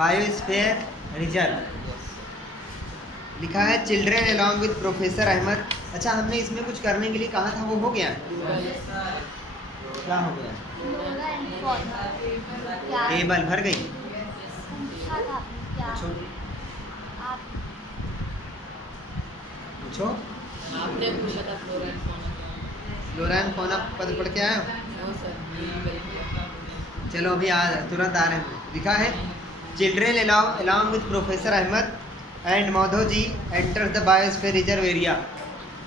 Biosphere reserve लिखा है children along with professor Ahmed. अच्छा, हमने इसमें कुछ करने के लिए कहा था, वो हो गया? क्या हो गया? टेबल भर गई? पूछो। आपने पूछा था फ्लोरा एंड फौना पद पढ़ के आए हो? चलो अभी तुरंत आ रहे हैं। लिखा है children along with professor Ahmed and Madhav ji enter the biosphere reserve area.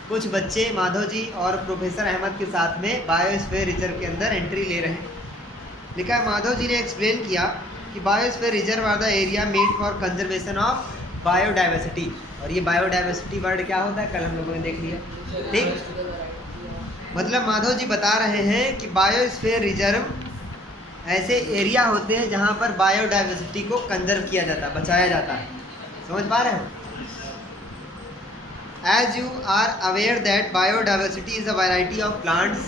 कुछ बच्चे माधव जी और प्रोफेसर अहमद के साथ में बायोस्फीयर रिजर्व के अंदर एंट्री ले रहे हैं। लिखा है माधव जी ने एक्सप्लेन किया कि biosphere reserve are the area made for conservation of biodiversity. और ये बायोडाइवर्सिटी वर्ड क्या होता है, कल हम लोगों ने देख लिया। ठीक, मतलब माधव जी बता रहे हैं कि बायोस्फीयर रिजर्व ऐसे एरिया होते हैं जहाँ पर बायोडाइवर्सिटी को कंजर्व किया जाता है, बचाया जाता है। समझ पा रहे हो? As you are aware that biodiversity is a variety of plants,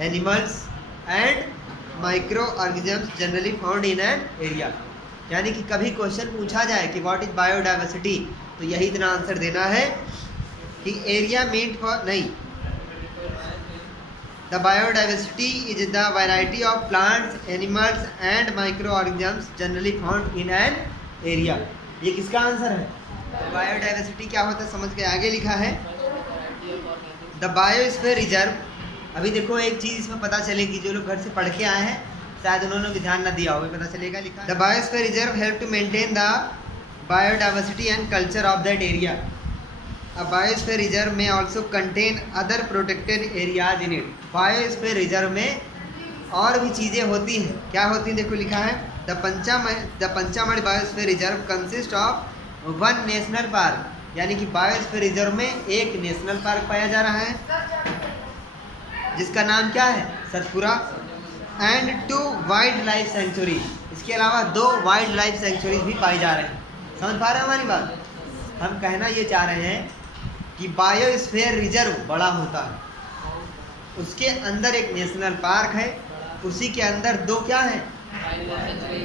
animals and microorganisms generally found in an area। यानी कि कभी क्वेश्चन पूछा जाए कि व्हाट इज बायोडाइवर्सिटी, तो यही इतना आंसर देना है कि एरिया मेंट फॉर, नहीं, the biodiversity is the variety of plants, animals and microorganisms generally found in an area. ये किसका आंसर है? बायोडाइवर्सिटी क्या होता है समझ के आगे लिखा है द बायोस्फीयर रिजर्व। अभी देखो एक चीज़ इसमें पता चलेगी, जो लोग घर से पढ़ के आए हैं शायद उन्होंने भी ध्यान न दिया हो, पता चलेगा। लिखा the biosphere reserve help to maintain the biodiversity and culture of that area. A biosphere reserve में also contain other protected areas in it. Biosphere reserve में और भी चीज़ें होती हैं। क्या होती हैं देखो, लिखा है the Pachmarhi biosphere reserve consist of one national park. यानी कि बायोस्फीयर रिजर्व में एक नेशनल पार्क पाया जा रहा है जिसका नाम क्या है, Satpura, and 2 wild life century. इसके अलावा 2 वाइल्ड लाइफ सेंचुरीज भी पाई जा रहे हैं। समझ पा रहे हैं हमारी बात? हम कहना ये चाह रहे हैं कि बायोस्फीयर रिजर्व बड़ा होता है, उसके अंदर एक नेशनल पार्क है, उसी के अंदर 2 क्या है,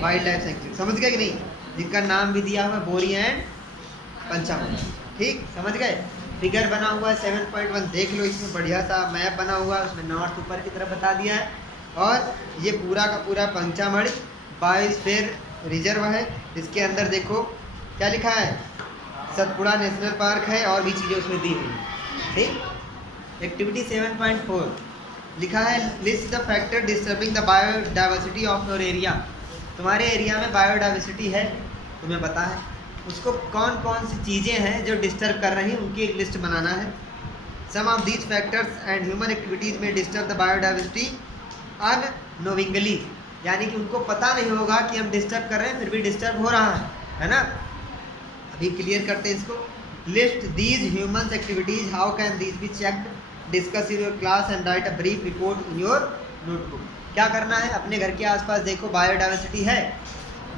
वाइल्ड लाइफ सेंचुरी। समझ गए कि नहीं? जिनका नाम भी दिया हुआ है बोरी एंड पंचामढ़ी। ठीक, समझ गए? फिगर बना हुआ है 7.1, देख लो, इसमें बढ़िया सा मैप बना हुआ है, उसमें नॉर्थ ऊपर की तरफ बता दिया है। और ये पूरा का पूरा पंचामढ़ी बायोस्फीयर रिजर्व है। इसके अंदर देखो क्या लिखा है, सतपुड़ा नेशनल पार्क है और भी चीज़ें उसमें दी हुई हैं। ठीक, एक्टिविटी 7.4 लिखा है list the factor disturbing the biodiversity of your area. तुम्हारे एरिया में बायोडाइवर्सिटी है, तुम्हें पता है, उसको कौन कौन सी चीज़ें हैं जो डिस्टर्ब कर रही हैं, उनकी एक लिस्ट बनाना है। Some of these factors and human activities में डिस्टर्ब द बायोडाइवर्सिटी अननोविंगली। यानी कि उनको पता नहीं होगा कि हम डिस्टर्ब कर रहे हैं, फिर भी डिस्टर्ब हो रहा है ना? अभी क्लियर करते हैं इसको। List these human activities, how can these be checked, discuss in your class and right a brief report in your notebook. क्या करना है, अपने घर के आसपास देखो बायोडाइवर्सिटी है,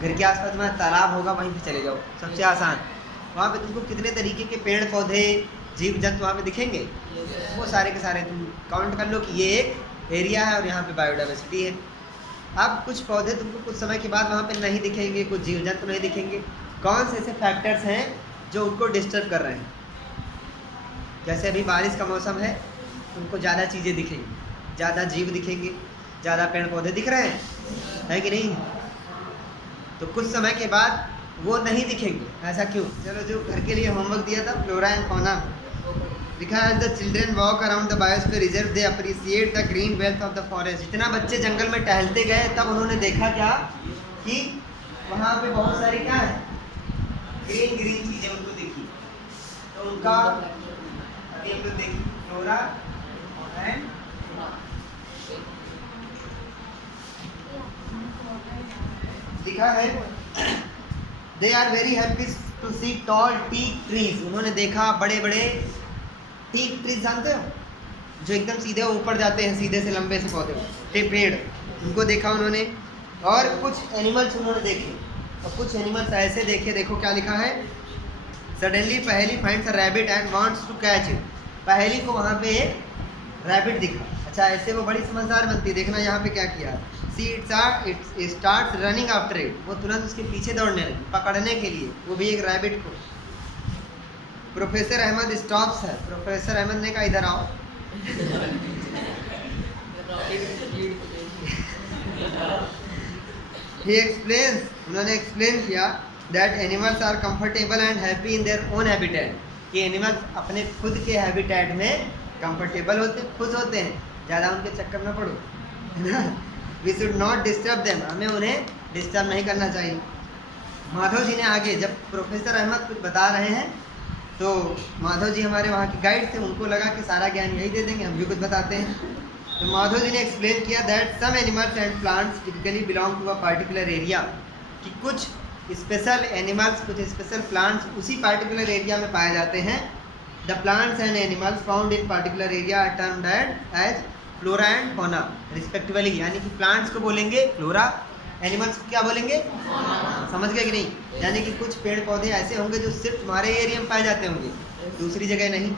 घर के आसपास तुम्हारा तालाब होगा, वहीं पे चले जाओ, सबसे आसान। वहाँ पे तुमको कितने तरीके के पेड़ पौधे जीव जंतु वहाँ पे दिखेंगे, वो सारे के सारे तुम काउंट कर लो कि ये एक एरिया है और यहाँ पे बायोडाइवर्सिटी है। अब कुछ पौधे तुमको कुछ समय के बाद वहाँ पे नहीं दिखेंगे, कुछ जीव जंतु नहीं दिखेंगे। कौन से ऐसे फैक्टर्स हैं जो उनको डिस्टर्ब कर रहे हैं? जैसे अभी बारिश का मौसम है, तुमको ज़्यादा चीज़ें दिखेंगी, ज़्यादा जीव दिखेंगे, ज़्यादा पेड़ पौधे दिख रहे हैं, है कि नहीं? तो कुछ समय के बाद वो नहीं दिखेंगे। ऐसा क्यों? चलो, जो घर के लिए होमवर्क दिया था फ्लोरा एंड फौना, लिखा है the children walk around the biosphere reserve they appreciate the green wealth of the forest. जितना बच्चे जंगल में टहलते गए तब उन्होंने देखा क्या कि वहाँ पे बहुत सारी क्या है, ग्रीन ग्रीन चीज़ें उनको दिखी। तो उनका अभी हम लोग देखिए फ्लोरा एंड लिखा है they are very happy to see tall teak trees. उन्होंने देखा बड़े बड़े टीक ट्रीज, जानते हो, जो एकदम सीधे ऊपर जाते हैं, सीधे से लंबे से पौधे पेड़, उनको देखा उन्होंने। और कुछ एनिमल्स उन्होंने देखे, और कुछ एनिमल्स ऐसे देखे, देखो क्या लिखा है, suddenly Paheli finds a rabbit and wants to catch it. Paheli को वहाँ पे एक रैबिट दिखा। अच्छा, ऐसे वो बड़ी समझदार बनती है। देखना यहाँ पे क्या किया, see it starts running after it, वो तुरंत उसके पीछे दौड़ने लगी पकड़ने के लिए, वो भी एक रैबिट को। प्रोफेसर अहमद स्टॉप्स है, प्रोफेसर अहमद ने कहा इधर आओ। ही एक्सप्लेन्स, उन्होंने एक्सप्लेन किया that animals are comfortable and happy in their own habitat, कि एनिमल्स अपने खुद के हैबिटेट में कंफर्टेबल होते, खुश होते हैं, ज़्यादा उनके चक्कर में पड़ो, है ना। We should not disturb them, हमें उन्हें डिस्टर्ब नहीं करना चाहिए। माधव जी ने आगे, जब प्रोफेसर अहमद कुछ बता रहे हैं तो माधव जी हमारे वहाँ के गाइड थे, उनको लगा कि सारा ज्ञान यही दे देंगे, हम भी कुछ बताते हैं। तो माधव जी ने एक्सप्लेन किया that some animals and plants typically belong to a particular area, कि कुछ स्पेशल एनिमल्स, कुछ स्पेशल प्लांट्स उसी पार्टिकुलर एरिया में पाए जाते हैं। The plants and animals found in particular area are termed as flora and fauna respectively, यानी कि प्लांट्स को बोलेंगे फ्लोरा, एनिमल्स को क्या बोलेंगे, समझ गए कि नहीं। यानी कि कुछ पेड़ पौधे ऐसे होंगे जो सिर्फ तुम्हारे एरिया में पाए जाते होंगे, दूसरी जगह नहीं।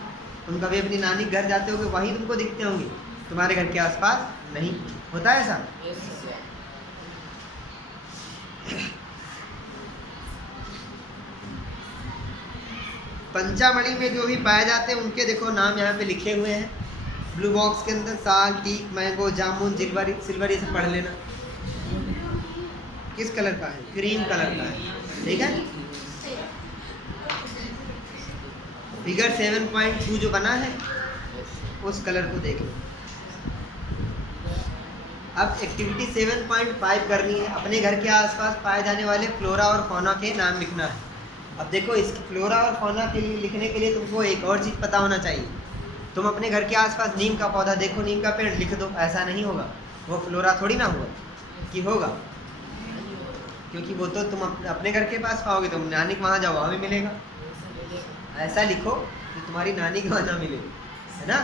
तुम कभी अपनी नानी घर जाते होगे, वहीं तुमको दिखते होंगे, तुम्हारे घर के आसपास नहीं। होता है ऐसा? पंचामणि में जो भी पाए जाते हैं उनके देखो नाम यहाँ पे लिखे हुए हैं ब्लू बॉक्स के अंदर, साग, टीक, मैंगो, जामुन, सिल्वर, ये सब पढ़ लेना। किस कलर का है? क्रीम कलर का है, ठीक है। फिगर 7.2 जो बना है उस कलर को देख लो। अब एक्टिविटी 7.5 करनी है, अपने घर के आसपास पाए जाने वाले फ्लोरा और फौना के नाम लिखना है। अब देखो, इस फ्लोरा और फौना के लिए लिखने के लिए तुमको एक और चीज़ पता होना चाहिए। तुम अपने घर के आसपास नीम का पौधा देखो, नीम का पेड़ लिख दो, ऐसा नहीं होगा, वो फ्लोरा थोड़ी ना हुआ कि होगा, क्योंकि वो तो तुम अपने घर के पास पाओगे, तुम नानी के वहाँ जाओ, वहाँ भी मिलेगा। ऐसा लिखो कि तुम्हारी नानी के वहाँ ना मिले, है ना,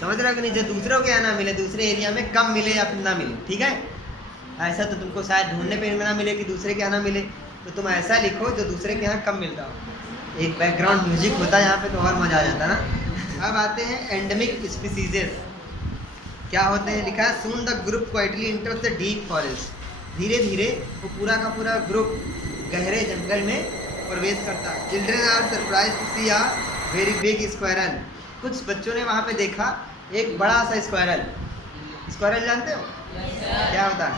समझ रहे हो कि नहीं। जो दूसरों के यहाँ ना मिले, दूसरे एरिया में कम मिले या फिर ना मिले, ठीक है। ऐसा तो तुमको शायद ढूंढने पे ना मिले कि दूसरे के यहाँ ना मिले, तो तुम ऐसा लिखो जो दूसरे के यहाँ कम मिलता हो। एक बैकग्राउंड म्यूजिक होता है यहाँ पे तो और मजा आ जाता ना। अब आते हैं एंडेमिक स्पीसीजेस क्या होते हैं। लिखा है soon the group quietly इंटर्स the deep forest, धीरे धीरे वो पूरा का पूरा ग्रुप गहरे जंगल में प्रवेश करता है। Children are surprise to see a very big squirrel, कुछ बच्चों ने वहाँ पे देखा एक बड़ा सा स्क्वायरल। स्क्वायरल जानते हो क्या होता है?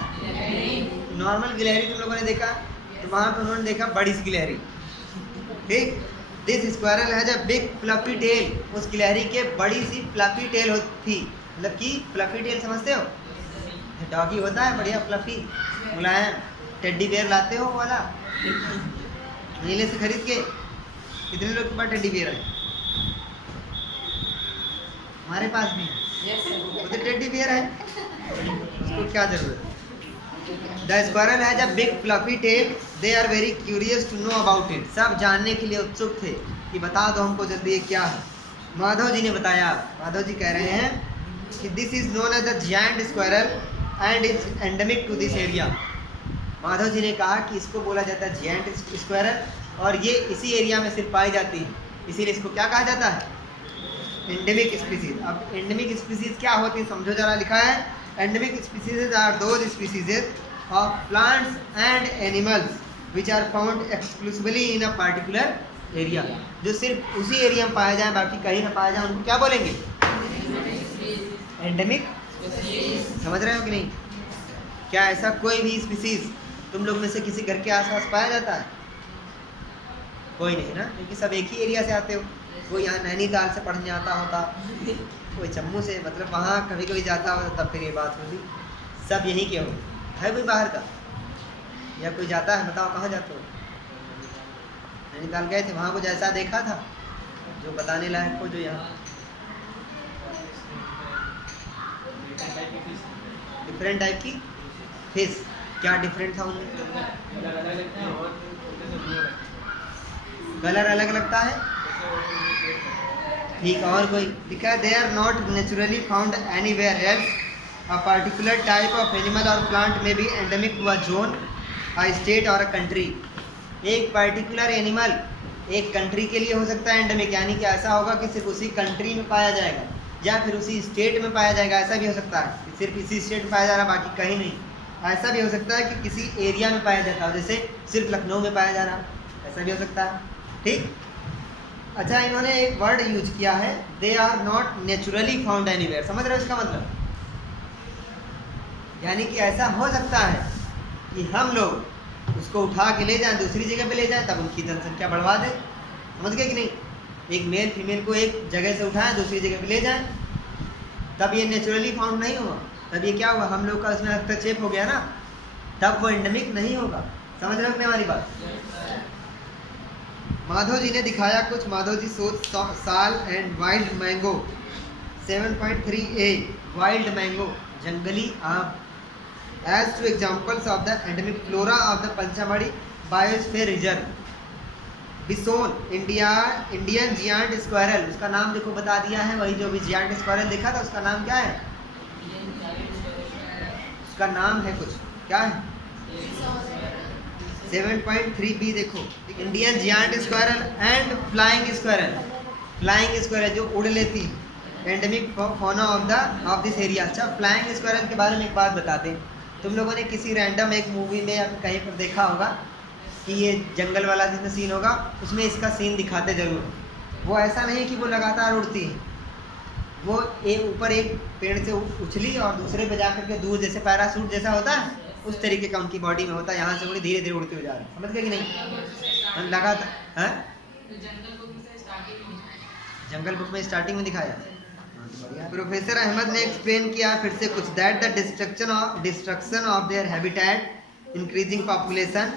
नॉर्मल गिलहरी तुम लोगों ने देखा, तो वहाँ पे उन्होंने देखा बड़ी सी गिलहरी, ठीक। This squirrel has a big fluffy tail, उस गिलहरी के बड़ी सी फ्लफी टेल होती, मतलब कि फ्लफी टेल समझते हो, डॉगी होता है बढ़िया फ्लफी मुलायम, टेडी बेयर लाते हो वाला नीले से खरीद के। कितने लोग के पास टेडी बेयर है? हमारे पास भी वो तो टेडी बेयर है, उसको क्या जरूरत है। The squirrel has a big fluffy tail, they are very curious to know about it, सब जानने के लिए उत्सुक थे कि बता दो हमको जल्दी ये क्या है। माधव जी ने बताया, माधव जी कह रहे हैं कि this is known as the giant squirrel and is endemic to this area. Madhav ji ने कहा कि इसको बोला जाता है जायंट स्क्वायरल, और ये इसी एरिया में सिर्फ पाई जाती है, इसीलिए इसको क्या कहा जाता है? Endemic species. अब एंडेमिक स्पीसीज क्या होती है समझो जरा। लिखा है endemic species are those species of plants and animals which are found exclusively in a particular area, जो सिर्फ उसी एरिया में पाया जाए, बाकी कहीं ना पाया जाए, उनको क्या बोलेंगे? एंडेमिक। समझ रहे हो कि नहीं? क्या ऐसा कोई भी स्पीसीज तुम लोग में से किसी घर के आसपास पाया जाता है? कोई नहीं ना, क्योंकि सब एक ही एरिया से आते हो। कोई यहाँ नैनीताल से पढ़ने आता होता, कोई जम्मू से, मतलब वहाँ कभी कभी जाता होता, तब फिर ये बात होती। सब यहीं के हो। है कोई बाहर का या कोई जाता है? बताओ कहाँ जाते हो? नैनीताल गए थे, वहाँ कुछ ऐसा देखा था जो बताने लायक हो? जो यहाँ डिफरेंट टाइप की फिश, क्या डिफरेंट था उनमें? कलर अलग लगता है, ठीक। और कोई लिखा है they are not naturally found anywhere else, a particular type of animal or plant may be endemic to a zone, a state or a country। एक पर्टिकुलर एनिमल एक कंट्री के लिए हो सकता है एंडेमिक, यानी कि ऐसा होगा कि सिर्फ उसी कंट्री में पाया जाएगा। या फिर उसी स्टेट में पाया जाएगा, ऐसा भी हो सकता है कि सिर्फ इसी स्टेट में पाया जा रहा बाकी कहीं नहीं। ऐसा भी हो सकता है कि किसी एरिया में पाया जाता है, जैसे सिर्फ लखनऊ में पाया जा रहा, ऐसा भी हो सकता है। ठीक। अच्छा, इन्होंने एक वर्ड यूज किया है, they are not naturally found anywhere. समझ रहे हो इसका मतलब? यानी कि ऐसा हो सकता है कि हम लोग उसको उठा के ले जाएं, दूसरी जगह पे ले जाएं, तब उनकी जनसंख्या बढ़वा दें। समझ गए कि नहीं? एक मेल फीमेल को एक जगह से उठाएं, दूसरी जगह पे ले जाएं, तब ये नेचुरली फाउंड नहीं हुआ। तब ये क्या हुआ, हम लोग का उसमें हस्तक्षेप हो गया ना, तब वो एंडेमिक नहीं होगा। समझ रहे हो अपने हमारी बात? माधव जी ने दिखाया कुछ। माधव जी सोच साल and wild mango 7.3a wild mango जंगली आम as to examples of the endemic flora of the Panchamadi Biosphere Reserve. Bison Indian giant squirrel, उसका नाम देखो बता दिया है, वही जो भी जियांट स्क्वायरल देखा था उसका नाम क्या है? उसका नाम है कुछ, क्या है? 7.3b देखो, Indian giant squirrel and flying squirrel. Flying squirrel जो उड़ लेती, endemic fauna of this area. अच्छा, फ्लाइंग स्क्वायरल के बारे में एक बात बताते हैं। तुम लोगों ने किसी रैंडम एक मूवी में या कहीं पर देखा होगा कि ये जंगल वाला जिसमें सीन होगा, उसमें इसका सीन दिखाते ज़रूर। वो ऐसा नहीं कि वो लगातार उड़ती है, वो एक ऊपर एक पेड़ से उछली और दूसरे पे जाकर के दूर, जैसे पैराशूट जैसा होता है उस तरीके का उनकी बॉडी में होता है। यहाँ से उड़ी धीरे धीरे उड़ती हो जा रही है। समझ गए कि नहीं? लगातार है जंगल बुक में स्टार्टिंग में दिखाया। प्रोफेसर अहमद ने एक्सप्लेन किया फिर से कुछ, that the destruction of their habitat, increasing population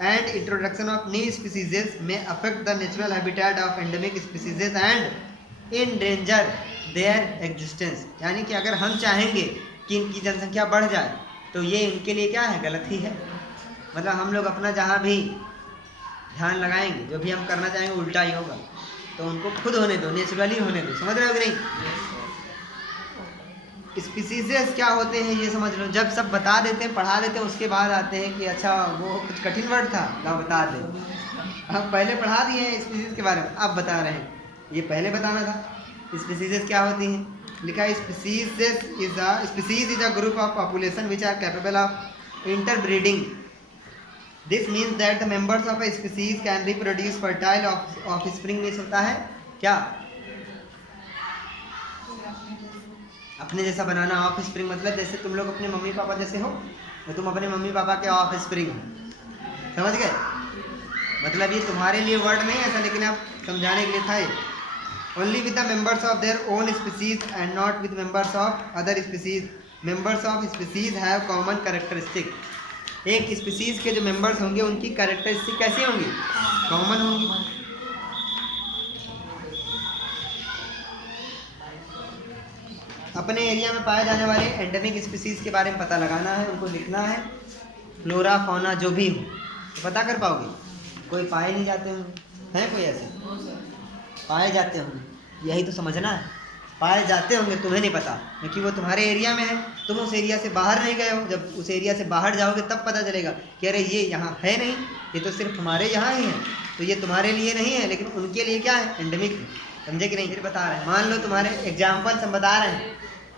and introduction of new species में affect the natural habitat of endemic species and endanger their existence. यानी कि अगर हम चाहेंगे कि इनकी जनसंख्या बढ़ जाए तो ये इनके लिए क्या है, गलत ही है। मतलब हम लोग अपना जहाँ भी ध्यान लगाएंगे, जो भी हम करना चाहेंगे उल्टा ही होगा। तो उनको खुद होने दो, नेचुरली होने दो। समझ रहे हो कि नहीं? स्पीसीजेस क्या होते हैं ये समझ लो। जब सब बता देते हैं, पढ़ा देते हैं, उसके बाद आते हैं कि अच्छा वो कुछ कठिन वर्ड था, ना बता दें। अब पहले पढ़ा दिए हैं स्पीसीज के बारे में, अब बता रहे हैं, ये पहले बताना था। स्पीसीजेस क्या होती हैं? लिखा है species is a group of population which are capable of interbreeding. This means that the members of a species can reproduce fertile offspring. Means होता है क्या? अपने जैसा बनाना। ऑफ स्प्रिंग मतलब जैसे तुम लोग अपने मम्मी पापा जैसे हो, तो तुम अपने मम्मी पापा के ऑफ स्प्रिंग हो। समझ गए? मतलब ये तुम्हारे लिए वर्ड नहीं ऐसा, लेकिन आप समझाने के लिए था ये। Only with the members of their own species and not with members of other species. Members of species have common characteristic. एक स्पीसीज के जो मेंबर्स होंगे उनकी कैरेक्टरिस्टिक कैसी होंगी? कॉमन होंगी। अपने एरिया में पाए जाने वाले एंडेमिक स्पीसीज के बारे में पता लगाना है, उनको लिखना है। फ्लोरा फौना जो भी हो तो पता कर पाओगे। कोई पाए नहीं जाते होंगे, हैं कोई ऐसे? पाए जाते होंगे, यही तो समझना है। पाए जाते होंगे, तुम्हें नहीं पता क्योंकि वो तुम्हारे एरिया में है, तुम उस एरिया से बाहर नहीं गए हो। जब उस एरिया से बाहर जाओगे तब पता चलेगा कि अरे ये यहाँ है नहीं, ये तो सिर्फ हमारे यहाँ ही है, तो ये तुम्हारे लिए नहीं है, लेकिन उनके लिए क्या है? एंडेमिक है। समझे कि नहीं? फिर बता रहे हैं, मान लो तुम्हारे एग्जाम्पल हम बता रहे हैं।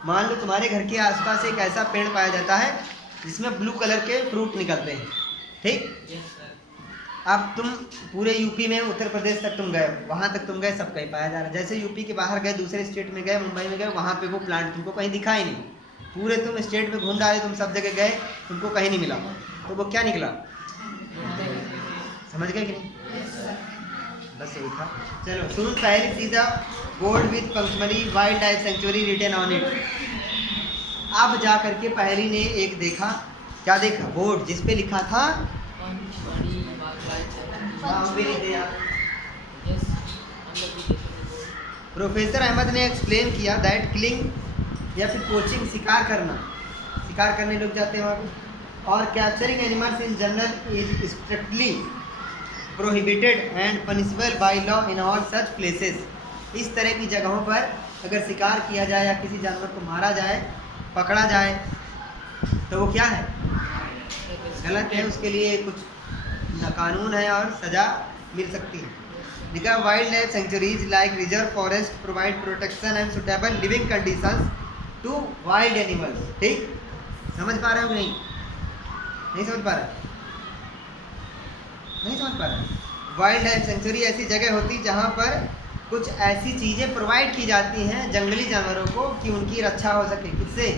मान लो तुम्हारे घर के आसपास एक ऐसा पेड़ पाया जाता है जिसमें ब्लू कलर के फ्रूट निकलते हैं, ठीक? अब तुम पूरे यूपी में उत्तर प्रदेश तक तुम गए, वहाँ तक तुम गए, सब कहीं पाया जा रहा है। जैसे यूपी के बाहर गए, दूसरे स्टेट में गए, मुंबई में गए, वहाँ पे वो प्लांट तुमको कहीं दिखा ही नहीं। पूरे तुम स्टेट में घूम डाले, तुम सब जगह गए, तुमको कहीं नहीं मिला, तो वो क्या निकला? समझ गए कि नहीं? बस यही था। चलो सुन, पहली सीधा board with Pachmarhi wild life sanctuary written on it. अब जा करके पहली ने एक देखा, क्या देखा? बोर्ड जिस पे लिखा था प्रोफेसर अहमद ने एक्सप्लेन किया दैट किलिंग या फिर पोचिंग, शिकार करने लोग जाते हैं वहाँ पे, और capturing animals in general is strictly prohibited and punishable by law in all such places. इस तरह की जगहों पर अगर शिकार किया जाए या किसी जानवर को मारा जाए, पकड़ा जाए, तो वो क्या है? गलत है। उसके लिए कुछ कानून है और सज़ा मिल सकती है। लिखा wild life sanctuaries like reserve forest provide protection and suitable living conditions to wild animals. ठीक, समझ पा रहे हो कि नहीं? नहीं समझ पा रहे? नहीं समझ पा रहे? वाइल्ड लाइफ सेंचुरी ऐसी जगह होती जहाँ पर कुछ ऐसी चीज़ें प्रोवाइड की जाती हैं जंगली जानवरों को कि उनकी रक्षा हो सके। किससे?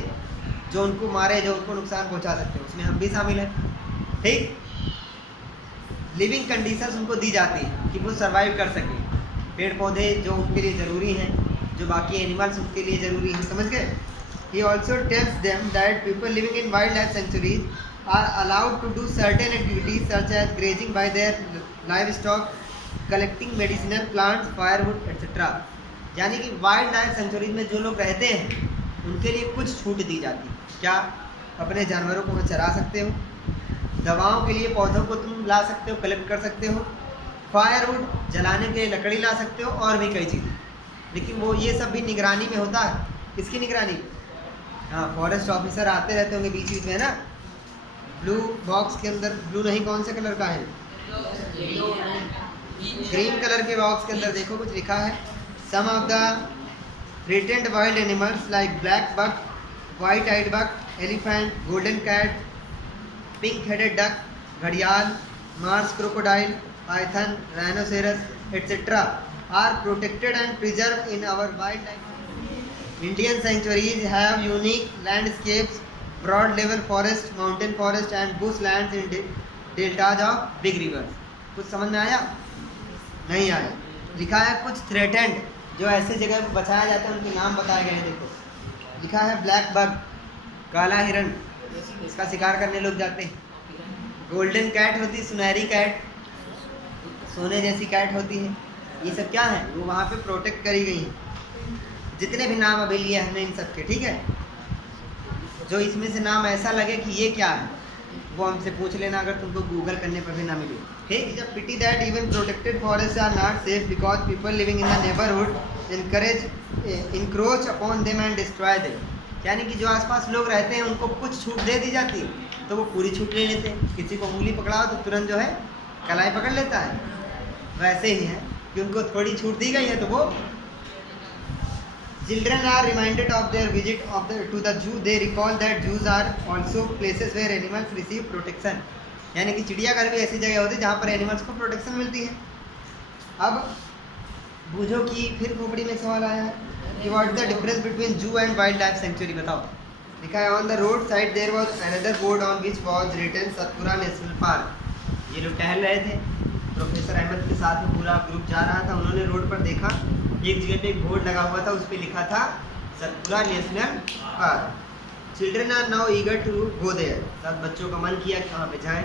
जो उनको मारे, जो उनको नुकसान पहुंचा सकते हैं, उसमें हम भी शामिल हैं। ठीक, लिविंग कंडीशंस उनको दी जाती है कि वो सर्वाइव कर सके। पेड़ पौधे जो उनके लिए ज़रूरी हैं, जो बाकी एनिमल्स उनके लिए ज़रूरी हैं। समझ गए? He also tells them that people living in wildlife sanctuaries are allowed to do certain activities such as grazing by their livestock, collecting medicinal plants, firewood, etc. यानी कि वाइल्ड लाइफ सेंचुरीज में जो लोग रहते हैं उनके लिए कुछ छूट दी जाती है। क्या? अपने जानवरों को वहाँ चरा सकते हो, दवाओं के लिए पौधों को तुम ला सकते हो, कलेक्ट कर सकते हो, फायरवुड जलाने के लिए लकड़ी ला सकते हो, और भी कई चीज़ें। लेकिन वो ये सब भी निगरानी में होता है। किसकी निगरानी? हाँ, फॉरेस्ट ऑफिसर आते रहते होंगे बीच बीच में, है ना। ब्लू बॉक्स के अंदर, ब्लू नहीं, कौन से कलर का है? ग्रीन कलर के बॉक्स के अंदर देखो कुछ लिखा है। Some of the threatened wild animals like black buck, white eyed buck, elephant, golden cat, pink headed duck, घड़ियाल, marsh crocodile, python, rhinoceros et cetera are protected and preserve in our wild life. Indian sanctuaries have unique landscapes, broad level forest, mountain forest and bushlands in deltas of big rivers। कुछ समझ में आया? नहीं आया? लिखा है कुछ थ्रेटेंड, जो ऐसे जगह को बचाया जाता है, उनके नाम बताए गए हैं। देखो लिखा है ब्लैक बग, काला हिरन, इसका शिकार करने लोग जाते हैं। गोल्डन कैट होती है, सुनहरी कैट, सोने जैसी कैट होती है। ये सब क्या है? वो वहाँ पे प्रोटेक्ट करी गई है। जितने भी नाम अभी लिए हमने इन सब के, ठीक है। जो इसमें से नाम ऐसा लगे कि ये क्या है, वो हमसे पूछ लेना, अगर तुमको गूगल करने पर भी ना मिले। ठीक, जब pity that even protected forest are not safe because people living in the neighbourhood encroach upon them and destroy them. यानी कि जो आसपास लोग रहते हैं उनको कुछ छूट दे दी जाती है तो वो पूरी छूट ले लेते हैं। किसी को उंगली पकड़ाओ तो तुरंत जो है कलाई पकड़ लेता है। वैसे ही है कि उनको थोड़ी छूट दी गई है तो वो। Children are reminded of their visit to the zoo. They recall that zoos are also places where animals receive protection। यानी कि चिड़ियाघर भी ऐसी जगह होती है जहाँ पर एनिमल्स को प्रोटेक्शन मिलती है। अब बूझो कि फिर खोपड़ी में सवाल आया है कि what is the difference between zoo and wild life sanctuary. बताओ। लिखा है on the road side there was another board on which was written Satpura national park. ये लोग टहल रहे थे, प्रोफेसर अहमद के साथ में पूरा ग्रुप जा रहा था। उन्होंने रोड पर देखा एक जगह पे एक बोर्ड लगा हुआ था, उस पर लिखा था Satpura national park. Children are now eager to go there. सब बच्चों का मन किया कि वहाँ पे जाएं।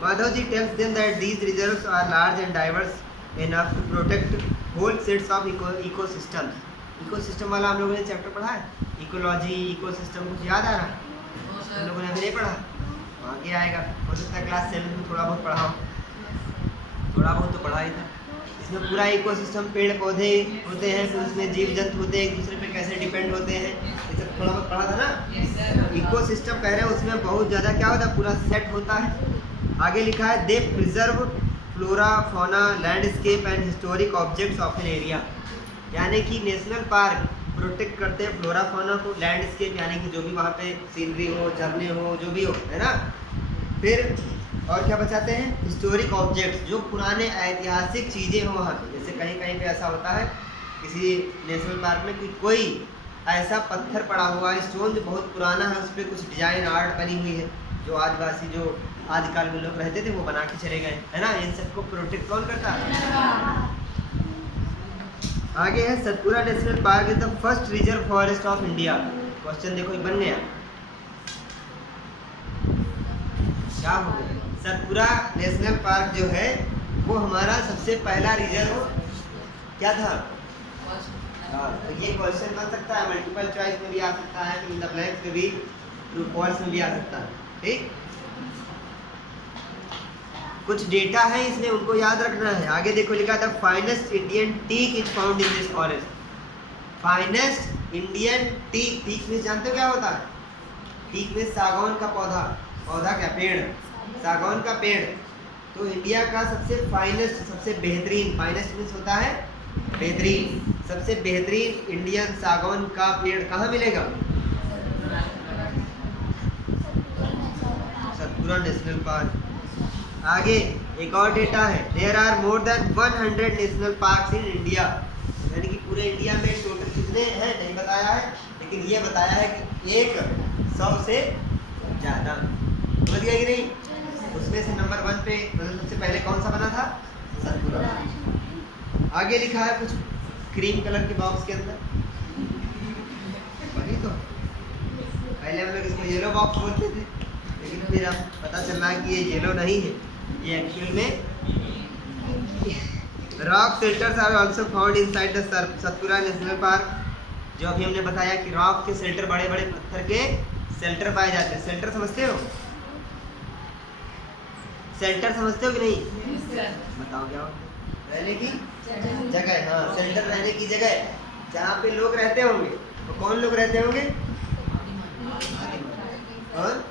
Madhav ji tells them that these reserves are large and diverse enough to protect whole sets of ecosystems. Ecosystem वाला हम लोगों ने चैप्टर पढ़ा है, इकोलॉजी, इकोसिस्टम, कुछ याद आ रहा? हम लोगों ने अभी नहीं पढ़ा, आगे आएगा। हो सकता है क्लास 7 में थोड़ा बहुत पढ़ा हो, थोड़ा बहुत तो पढ़ा ही था। इसमें पूरा इकोसिस्टम, पेड़ पौधे होते हैं, फिर उसमें जीव जंतु होते हैं, एक दूसरे पे कैसे डिपेंड होते हैं, ये सब थोड़ा बहुत पढ़ा था ना। इकोसिस्टम कह रहे हैं उसमें बहुत ज़्यादा क्या होता है, पूरा सेट होता है। आगे लिखा है they preserve flora, fauna, landscape and historic objects of an area. यानी कि नेशनल पार्क प्रोटेक्ट करते हैं फ्लोरा फौना को, लैंडस्केप यानी कि जो भी वहाँ पे सीनरी हो, झरने हो, जो भी हो, है ना। फिर और क्या बचाते हैं? हिस्टोरिक ऑब्जेक्ट्स, जो पुराने ऐतिहासिक चीज़ें हो वहाँ पे। जैसे कहीं कहीं पे ऐसा होता है किसी नेशनल पार्क में कि कोई ऐसा पत्थर पड़ा हुआ है, स्टोन जो बहुत पुराना है, उस पर कुछ डिजाइन आर्ट बनी हुई है, जो आदिवासी जो आदिकाल में लोग रहते थे वो बना के चले गए, है ना। इन सबको प्रोटेक्ट कौन करता है? आगे है Satpura national park is the first reserve forest of India. Question देखो ये बन गया, क्या हो गया? सतपुरा नेशनल पार्क जो है वो हमारा सबसे पहला रिजर्व क्या था? हाँ, तो ये क्वेश्चन बन सकता है, मल्टीपल चॉइस में भी आ सकता है, इन द ब्लैंक्स में भी, ट्रू फॉल्स में भी आ सकता है। ठीक, कुछ डेटा है इसमें, उनको याद रखना है। आगे देखो लिखा था finest Indian teak is found in this forest. Finest Indian teak, teak में जानते हो क्या होता है? टीक में सागौन का पौधा, पौधा क्या, पेड़, सागौन का पेड़। तो इंडिया का सबसे फाइनेस्ट, सबसे बेहतरीन, फाइनेस्ट मीन्स होता है बेहतरीन, सबसे बेहतरीन इंडियन सागौन का पेड़ कहाँ मिलेगा? Satpura national park. आगे एक और डेटा है, there are more than 100 national parks in India, यानी कि पूरे इंडिया में टोटल कितने हैं नहीं बताया है, लेकिन ये बताया है कि 100 से ज़्यादा। समझ गया कि नहीं? उसमें से नंबर 1 पे मतलब सबसे पहले कौन सा बना था? सतपुरा। आगे लिखा है कुछ क्रीम कलर के बॉक्स के अंदर, वही तो पहले हम लोग इसको येलो बॉक्स बोलते थे, लेकिन फिर अब पता चला कि ये येलो नहीं है, ये एक्चुअल में rock shelters are also found inside the Satpura national park. जो अभी हमने बताया कि रॉक के शेल्टर, बड़े बड़े पत्थर के शेल्टर पाए जाते हैं। शेल्टर समझते हो? शेल्टर समझते हो कि नहीं? बताओ क्या होता है? रहने की जगह। हाँ, शेल्टर रहने की जगह जहाँ पे लोग रहते होंगे। तो कौन लोग रहते होंगे? और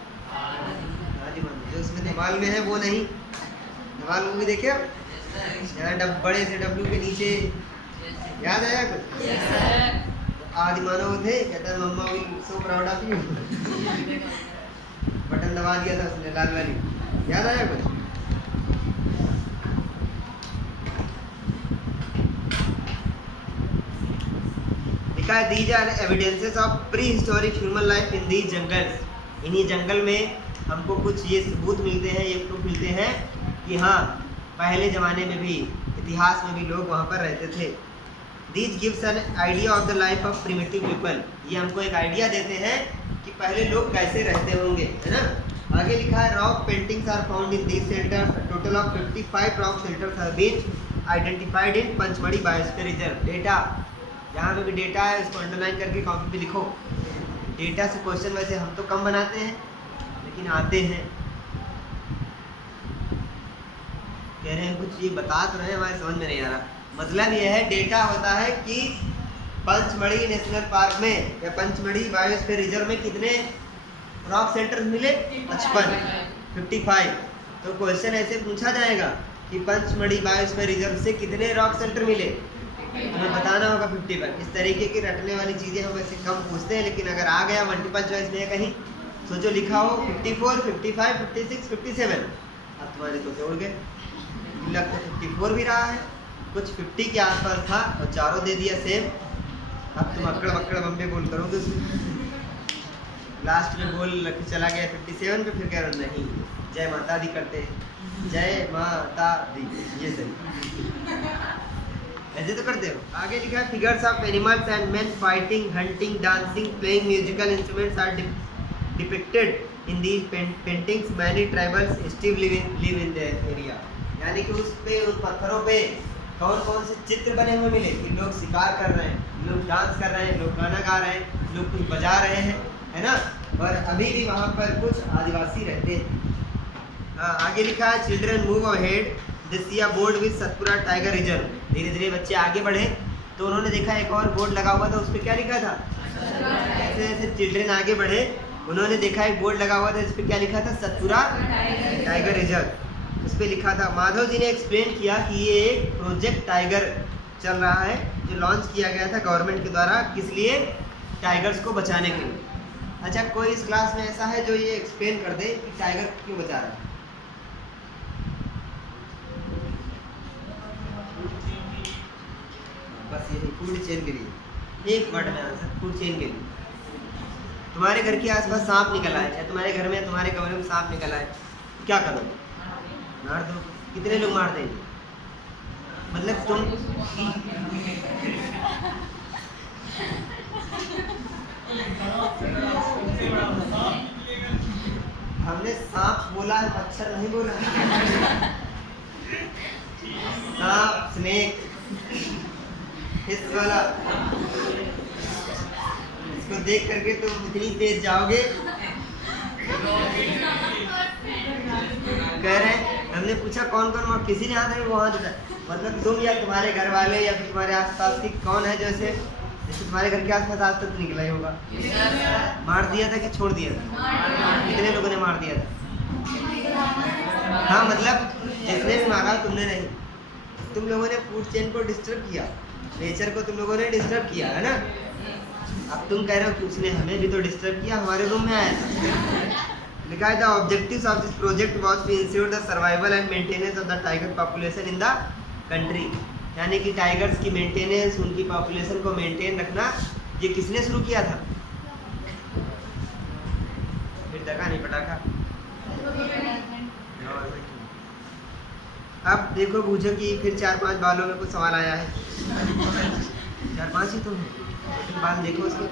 जो उसमें धमाल में है वो नहीं। धमाल मूवी देखे आप? यहाँ बड़े से डब्लू के नीचे, याद आया कुछ? आदि मानव थे, कहता है mama will so proud of you, button दबा दिया था उसने लाल वाली, याद आया कुछ? लिखा है these are evidences of pre historic human life in these jungles. इन्हीं जंगल में हमको कुछ ये सबूत मिलते हैं, ये प्रूफ मिलते हैं कि हाँ, पहले ज़माने में भी, इतिहास में भी लोग वहाँ पर रहते थे। These gives an idea of the life of primitive people। ये हमको एक आइडिया देते हैं कि पहले लोग कैसे रहते होंगे, है ना? आगे लिखा है rock paintings are found in these shelters, total of 55 rock shelters have been identified in Pachmarhi biosphere reserve. Data, जहाँ पे भी डेटा है उसको अंडरलाइन करके कॉपी पे लिखो। डेटा से क्वेश्चन वैसे हम तो कम बनाते हैं, लेकिन आते हैं। कह रहे हैं कुछ ये बता तो रहे हैं, हमारे समझ में नहीं आ रहा। मतलब यह है, डेटा होता है कि पंचमढ़ी नेशनल पार्क में या पंचमढ़ी बायोस्फीयर रिजर्व में कितने रॉक शेल्टर्स मिले? 55। तो क्वेश्चन ऐसे पूछा जाएगा कि पंचमढ़ी बायोस्फीयर रिजर्व से कितने रॉक शेल्टर मिले, हमें बताना होगा 55। इस तरीके की रटने वाली चीज़ें हम वैसे कम पूछते हैं, लेकिन अगर आ गया मल्टीपल चॉइस में कहीं, सोचो लिखा हो 54, 55, 56, 57, अब तुम्हारे तो जोड़ गए, लग तो 54 भी रहा है, कुछ 50 के आसपास था और चारों दे दिया सेम। अब तुम अकड़ बकड़ बम्बे बोल करोगे उसमें, लास्ट में बोल के चला गया 57 पे, फिर कह रहा नहीं जय माता दी करते हैं, जय माता दी, ये सही ऐसे तो करते हो। आगे लिखा है figures of animals and men fighting, hunting, dancing, playing musical instruments are depicted in these paintings. Many tribals still live in their area. यानी कि उस पे, उन पत्थरों पे कौन कौन से चित्र बने हुए मिले कि लोग शिकार कर रहे हैं, लोग डांस कर रहे हैं, लोग गाना गा रहे हैं, लोग कुछ बजा रहे हैं, है ना? और अभी भी वहाँ पर कुछ आदिवासी रहते हैं। आगे लिखा है children move ahead, they see a board with Satpura tiger reserve. धीरे धीरे बच्चे आगे बढ़े तो उन्होंने देखा एक और बोर्ड लगा हुआ था, उस पर क्या लिखा था? जैसे जैसे चिल्ड्रन आगे बढ़े उन्होंने देखा एक बोर्ड लगा हुआ था, इस पर क्या लिखा था? Satpura tiger reserve. उस पर लिखा था। माधव जी ने एक्सप्लेन किया कि ये एक प्रोजेक्ट टाइगर चल रहा है जो लॉन्च किया गया था गवर्नमेंट के द्वारा, किस लिए? टाइगर्स को बचाने के लिए। अच्छा, कोई इस क्लास में ऐसा है जो ये एक्सप्लेन कर दे कि टाइगर क्यों बचा रहा है? बस ये फूड चेन के लिए, एक वर्ड में आंसर, फूड चेन के लिए। तुम्हारे घर के आसपास सांप निकल आए, या तुम्हारे घर में, तुम्हारे कमरे में सांप निकल आए, क्या करोगे? मार दो। कितने लोग मार देंगे? मतलब तुम हमने सांप बोला है, मच्छर नहीं बोला। सांप, स्नेक, इस वाला, इसको देख करके तुम इतनी तेज जाओगे। कह रहे हैं, हमने पूछा कौन कौन मार, किसी ने हाथ नहीं, वो हाथ उठा। मतलब तुम या तुम्हारे घर वाले या फिर तुम्हारे आसपास की कौन है जैसे तुम्हारे घर के आसपास आज तक निकला ही होगा? मार दिया था कि छोड़ दिया था? कितने लोगों ने मार दिया था? हाँ, मतलब जैसे किसने भी मारा, तुमने नहीं। तुम लोगों ने फूड चेन को डिस्टर्ब किया, नेचर को तुम लोगों ने डिस्टर्ब किया है ना। अब तुम कह रहे हो कि उसने हमें भी तो डिस्टर्ब किया, हमारे रूम में आया था। लिखा है the objectives of this project was to ensure the survival and maintenance of the tiger population in the country. यानी कि टाइगर्स की मेंटेनेंस, उनकी पॉपुलेशन को मेंटेन रखना, ये किसने शुरू किया था? फिर दगा नहीं पटाखा। अब देखो बूझो कि फिर 4-5 बालों में कुछ सवाल आया है। 4-5 ही तो है, बाल देखो उसके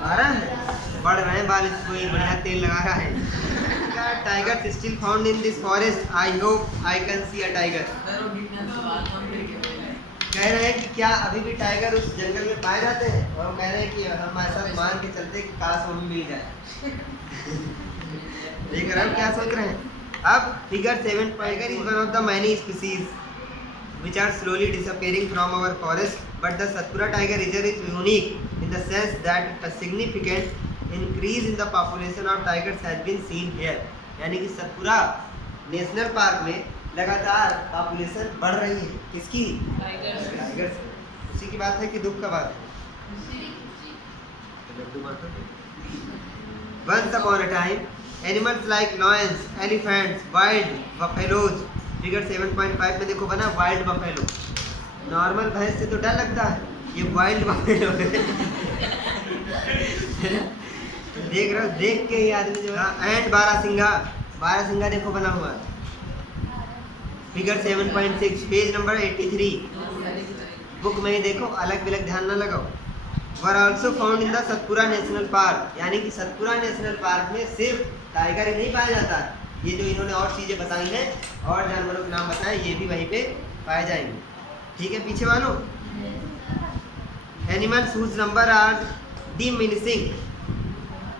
12 है, बढ़ रहे हैं बाल, कोई बढ़िया तेल लगा रहा है। Tiger still found in this forest, I hope I can see a tiger. कह रहे हैं कि क्या अभी भी टाइगर उस जंगल में पाए जाते हैं, और हम कह रहे हैं कि हम ऐसा मान के चलते कि काश हमें मिल जाए। देख रहे हो क्या सोच रहे हैं। अब figure 7, tiger is one of the many species which are slowly disappearing from our forest, but the Satpura tiger reserve is unique in the sense that a significant increase in the population of tigers has been seen here। यानी कि Satpura national park में लगातार population बढ़ रही है। किसकी? Tigers. उसी की बात है कि दुख का बात है? Once upon a time, animals like lions, elephants, wild buffaloes, figure 7.5 में देखो बना वाइल्ड बफेलो। नॉर्मल भैंस से तो डर लगता है, ये वाइल्ड बफेलो है। देख रहे हो, देख के ही आदमी जो है। एंड बारहसिंगा देखो बना हुआ है, फिगर 7.6 पेज नंबर 83 बुक में ही देखो, अलग अलग ध्यान न लगाओ। Were also found in the Satpura national park. यानी कि सतपुरा नेशनल पार्क में सिर्फ टाइगर ही नहीं पाया जाता है, ये जो इन्होंने और चीज़ें बताई हैं और जानवरों के नाम बताए, ये भी वहीं पे पाए जाएंगे। ठीक है, पीछे वालों। Animals whose number are diminishing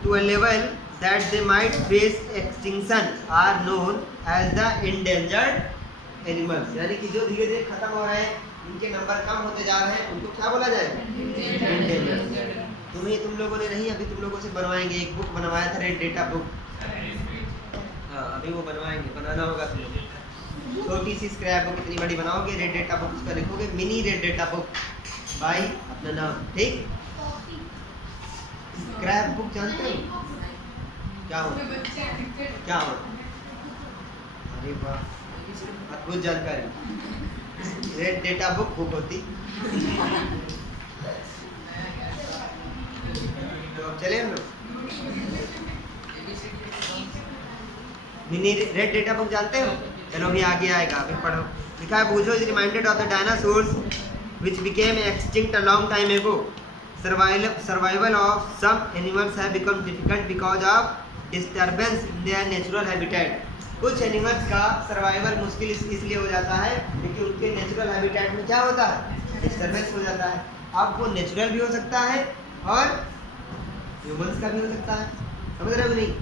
to a level that they might face extinction are known as the endangered animals. यानी कि जो धीरे धीरे खत्म हो रहे हैं, इनके नंबर कम होते जा रहे हैं, उनको क्या बोला जाएगा? इंडेंजर्ड। तुम लोगों ने नहीं, अभी तुम लोगों से बनवाएंगे, एक बुक बनवाया था, रेड डेटा बुक। हाँ, अभी वो बनवाएंगे, बनाना होगा तुम लोग। छोटी सी स्क्रैप बुक, इतनी बड़ी बनाओगे, रेड डेटा बुक उसका लिखोगे, mini red data book by अपना नाम। ठीक, स्क्रैप बुक जानते हो क्या हो? क्या हो? अरे वाह, अद्भुत जानकारी। रेड डेटा बुक होती। तो अब चले हम लोग। मिनी रेड डेटा बुक जानते हो? चलो भी आगे आएगा, अभी पढ़ो। लिखा है Boojho is reminded of the dinosaurs which became extinct a long time ago. Survival of some animals have become difficult because of disturbance in their natural habitat. कुछ एनिमल्स का सर्वाइवल मुश्किल इसलिए हो जाता है क्योंकि उनके नेचुरल हैबिटेट में क्या होता है? डिस्टर्बेंस हो जाता है। अब वो नेचुरल भी हो सकता है और ह्यूमंस का भी हो सकता है। समझ रहे हो नहीं?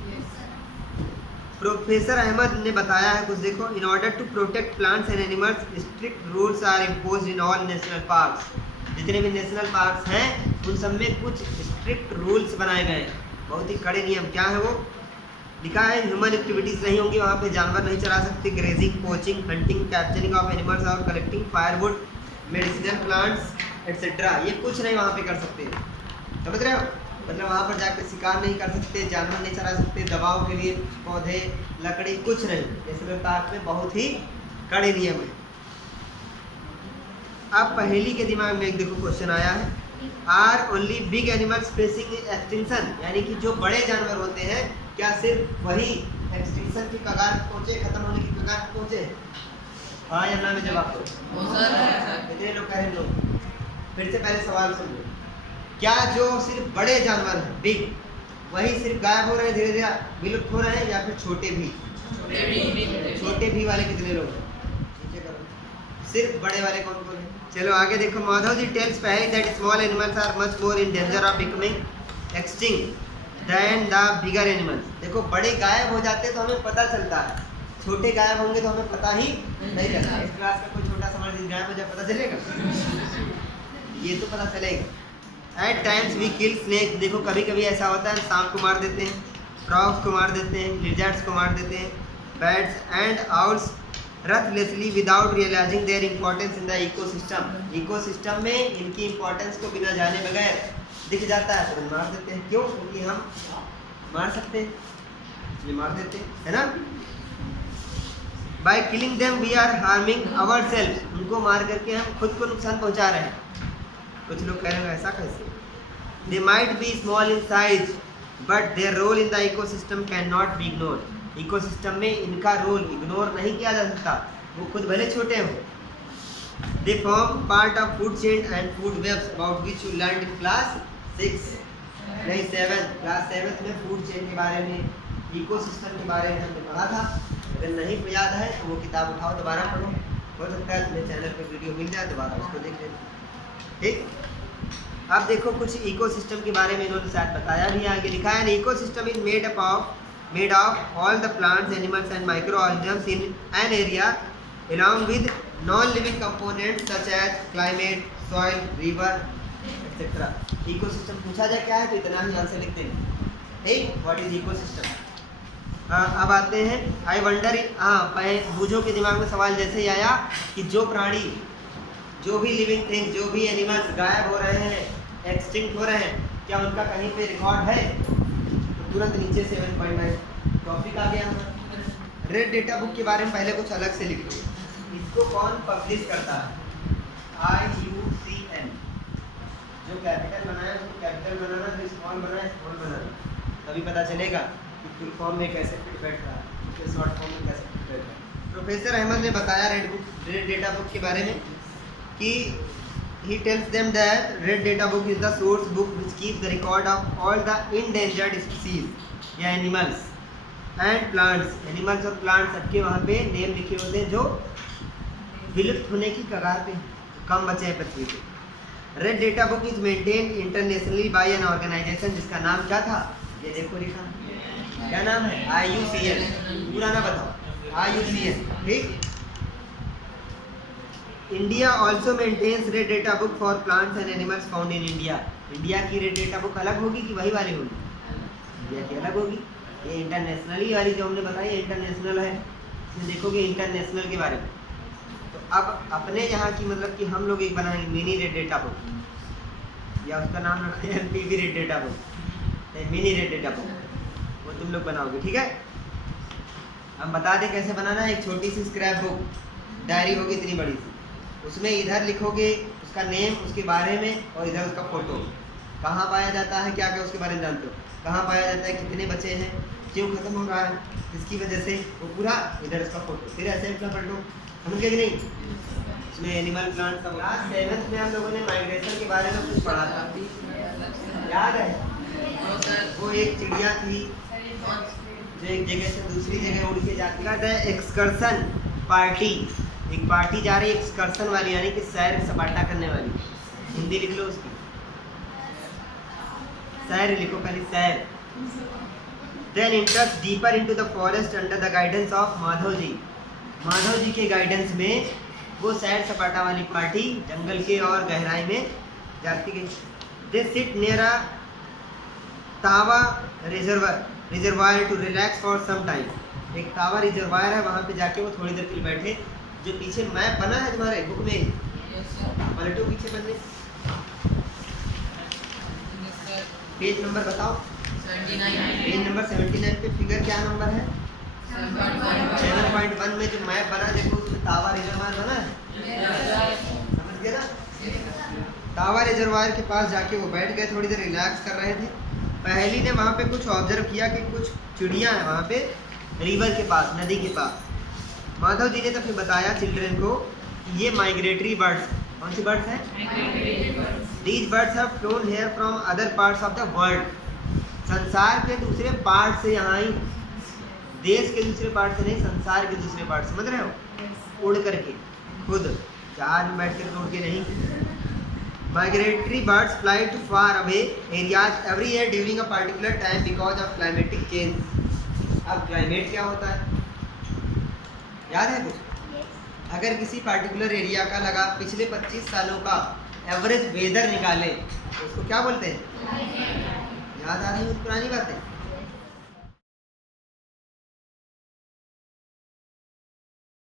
प्रोफेसर अहमद ने बताया है कुछ, देखो। In order to protect plants and animals strict rules are imposed in all national parks. जितने भी नेशनल पार्क्स हैं उन सब में कुछ स्ट्रिक्ट रूल्स बनाए गए हैं, बहुत ही कड़े नियम। क्या है वो? लिखा है ह्यूमन एक्टिविटीज़ नहीं होंगी वहाँ पे, जानवर नहीं चला सकते, grazing, poaching, hunting, capturing of animals और collecting firewood, medicinal plants etcetera, ये कुछ नहीं वहाँ पे कर सकते। समझ रहे हो? मतलब वहाँ पर जाकर शिकार नहीं कर सकते, जानवर नहीं चला सकते, दवाओं के लिए पौधे, लकड़ी, कुछ नहीं। नेशनल पार्क में बहुत ही कड़े नियम है। अब पहेली के दिमाग में एक देखो क्वेश्चन आया है, are only big animals facing extinction. यानी कि जो बड़े जानवर होते हैं क्या सिर्फ वही एक्सटिंक्शन की कगार पहुँचे, खत्म होने की कगार पहुँचे? हाँ या ना में जवाब दो। कितने लोग कह रहे हैं? लोग फिर से पहले सवाल सुन लो। क्या जो सिर्फ बड़े जानवर हैं, बिग, वही सिर्फ गायब हो रहे हैं, धीरे धीरे विलुप्त हो रहे हैं, या फिर छोटे भी? छोटे भी वाले कितने लोग हैं? सिर्फ बड़े वाले कौन कौन है? चलो आगे देखो। Madhav ji tells Paheli that small animals are much more in danger of becoming extinct than the bigger animals. देखो, बड़े गायब हो जाते हैं तो हमें पता चलता है, छोटे गायब होंगे तो हमें पता ही नहीं चलता। इस क्लास का कोई छोटा सा मर्द गायब हो जाए पता चलेगा? ये तो पता चलेगा। At times we kill snake. देखो कभी कभी ऐसा होता है सांप को मार देते हैं, फ्रॉग्स को मार देते हैं, लिजर्ड्स को मार देते हैं, bats and owls ruthlessly without realising their importance in the ecosystem. Ecosystem में इनकी इंपॉर्टेंस को बिना जाने बगैर दिख जाता है तो मार देते हैं। क्यों? क्योंकि हम मार सकते हैं, इसलिए मार देते हैं, है ना। By killing them we are harming ourselves, उनको मार करके हम खुद को नुकसान पहुंचा रहे हैं। कुछ लोग कह रहे हैं ऐसा कैसे? They might be small in size but their role in the ecosystem can not be ignored. Ecosystem में इनका रोल इग्नोर नहीं किया जा सकता, वो खुद भले छोटे हों। They form part of food chain and food webs about which you learn in class 6 नहीं 7 क्लास 7 में फूड चेन के बारे में, इकोसिस्टम के बारे में हमने पढ़ा था। अगर नहीं याद है तो वो किताब उठाओ, दोबारा पढ़ो, हो सकता है तुम्हें चैनल पर वीडियो मिल जाए, दोबारा उसको देख लेना। ठीक, अब देखो कुछ इकोसिस्टम के बारे में इन्होंने शायद बताया भी, आगे लिखा है ecosystem is made of all the plants animals and micro organisms in an area along with non-living components such as climate, soil, river, etc. Ecosystem पूछा जाए क्या है तो इतना ही आंसर लिख देंगे। ठीक, व्हाट इज इकोसिस्टम। अब आते हैं आई वंडर, बूझों के दिमाग में सवाल जैसे ही आया कि जो प्राणी, जो भी लिविंग थिंग्स, जो भी एनिमल्स गायब हो रहे हैं, एक्सटिंक्ट हो रहे हैं, क्या उनका कहीं पे रिकॉर्ड है? तो तुरंत नीचे 7.9 टॉपिक आ गया हमारा। रेड डेटा बुक के बारे में पहले कुछ अलग से लिख लो। इसको कौन पब्लिश करता है? IUCN। जो कैपिटल बनाया उसको कैपिटल बनाना, जो स्मॉल बनाया स्मॉल बनाना, तभी पता चलेगा कि फुल फॉर्म में कैसे फिट बैठ रहा है, उसके शॉर्ट फॉर्म में कैसे फिट बैठ रहा है। प्रोफेसर अहमद ने बताया रेड डेटा बुक के बारे में कि he tells them that red data book is the source book which keeps the record of all the endangered species या animals and plants। animals और plants सबके वहाँ पे नेम लिखे होते हैं जो विलुप्त होने की कगार पे, कम बचे हैं पृथ्वी पे। Red data book is maintained internationally by an organisation जिसका नाम क्या था? ये देखो लिखा, क्या नाम है? IUCN। पूरा ना बताओ, IUCN। ठीक, India also maintains red data book for plants and animals found in India. India की रेड डेटा बुक अलग होगी कि वही वाली होगी? इंडिया की अलग होगी। ये इंटरनेशनली वाली जो हमने बताई इंटरनेशनल है, इसमें देखोगे इंटरनेशनल के बारे में। तो अब अपने यहाँ की मतलब कि हम लोग एक बनाएंगे मिनी रेड डेटा बुक, या उसका नाम रखें MPV red data book, mini red data book, वो तुम लोग बनाओगे। ठीक है, हम बता दें कैसे बनाना है। एक छोटी सी स्क्रैप बुक, डायरी होगी इतनी बड़ी सी, उसमें इधर लिखोगे उसका नेम, उसके बारे में, और इधर उसका फोटो, कहाँ पाया जाता है, क्या क्या उसके बारे में जानते हो, कहाँ पाया जाता है, कितने बचे हैं, क्यों खत्म हो रहा है, किसकी वजह से, वो पूरा इधर उसका फोटो, फिर ऐसे अपना पलटो, समझ गए कि नहीं। इसमें एनिमल प्लांट का क्लास 7 में हम लोगों ने माइग्रेशन के बारे में कुछ पढ़ा था, याद है? वो एक चिड़िया थी जो एक जगह से दूसरी जगह उड़ के जाती है। एक्सकर्सन पार्टी, एक पार्टी जा रही है एक्सकर्सन वाली, यानी कि सैर सपाटा करने वाली। हिंदी लिख लो उसकी, सैर लिखो पहले, सैर। Then interest deeper into the forest under the guidance of Madhav ji. Madhav ji के गाइडेंस में वो सैर सपाटा वाली पार्टी जंगल के और गहराई में जाती गई। They sit near a Tawa reservoir to relax for some time. एक तावा रिजर्वायर है, वहाँ पे जाके वो थोड़ी देर के लिए बैठे। जो पीछे मैप बना है तुम्हारे बुक में, पलटो पीछे बनने, पेज नंबर बताओ। 79। पेज नंबर 79 पे फिगर क्या नंबर है? 7.1 में जो मैप बना देखो, उसमें तावा रिजर्वायर बना है, समझ गए ना। तावा रिजर्वायर के पास जाके वो बैठ गए, थोड़ी देर रिलैक्स कर रहे थे। पहली ने वहाँ पे कुछ ऑब्जर्व किया कि कुछ चिड़ियाँ हैं वहाँ पे रिवर के पास, नदी के पास। माधव जी ने तो फिर बताया चिल्ड्रन को कि ये माइग्रेटरी बर्ड्स, कौन सी बर्ड्स हैं? These birds have phloem here from other parts of the world. संसार के दूसरे पार्ट से यहाँ आई, देश के दूसरे पार्ट से नहीं, संसार के दूसरे पार्ट, समझ रहे हो? उड़ करके, खुद जहाज में बैठ कर उड़ के नहीं। Migratory birds fly to far away areas every year during a particular time because of climatic change. अब क्लाइमेट क्या होता है, याद है कुछ? अगर किसी पार्टिकुलर एरिया का लगा पिछले 25 सालों का एवरेज वेदर निकाले तो उसको क्या बोलते हैं? याद आ रही है पुरानी बातें?